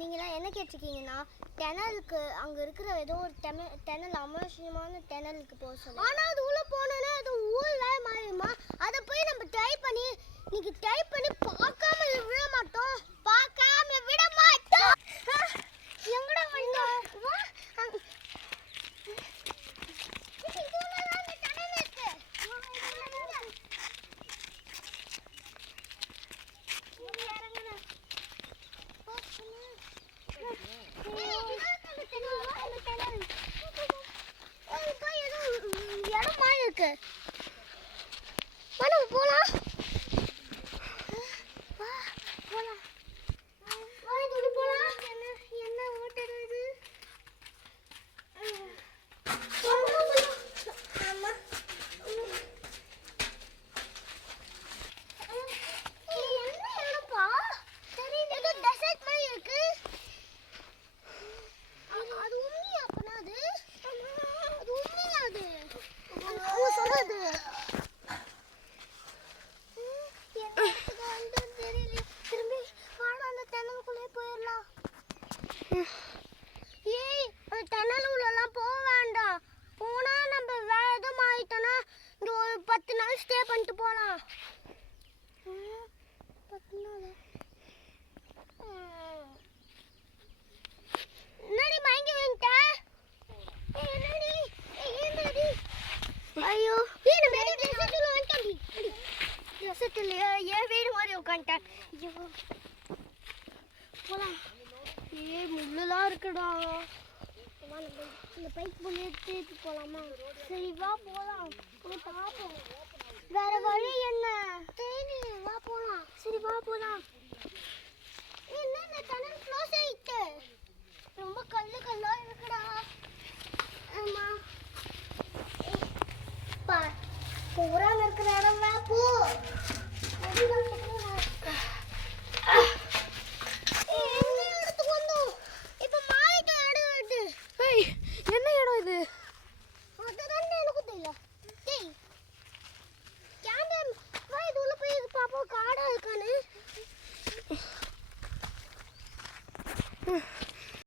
நீங்களாம் என்ன கேட்டிருக்கீங்கன்னா டெனலுக்கு அங்கே இருக்கிற ஏதோ ஒரு டெனல் அமர்ஷியமான டெனலுக்கு போக சொல்லி. ஆனால் அது உள்ளே போனோன்னா அது ஊழல மாறிடுமா? அதை போய் நம்ம ட்ரை பண்ணி நீங்கள் ட்ரை பண்ணி பார்க்காம விட மாட்டோம். பார்க்காம விட மாட்டோம். எங்கடா வந்தா இடமா இருக்கு. போலாம் போலாம் போலாம். என்ன ஓட்டுறது? ஸ்டே பண்ணிட்டு போலாம். என்னடி மயங்கி வந்துட்ட? ஐயோ நம்ம டெசர்ட்ல வந்துட்டோம். டெசர்ட்ல ஏன் வீடு மாதிரி உட்காந்துட்டேன். ஐயோ போலாம். முள்ளெல்லாம் இருக்குடா. இந்த பைக் பண்ணி எடுத்துட்டு போலாமா? சரி வா போலாம். பாப்போம் வேற வழி என்ன. சரி வா போலாம். சரி வா போலாம். என்ன டனல் க்ளோஸ் ஆயிட்டு ரொம்ப கல்லா இருக்குடா. ஆமா பூரா இருக்கிற இடம் வா போ.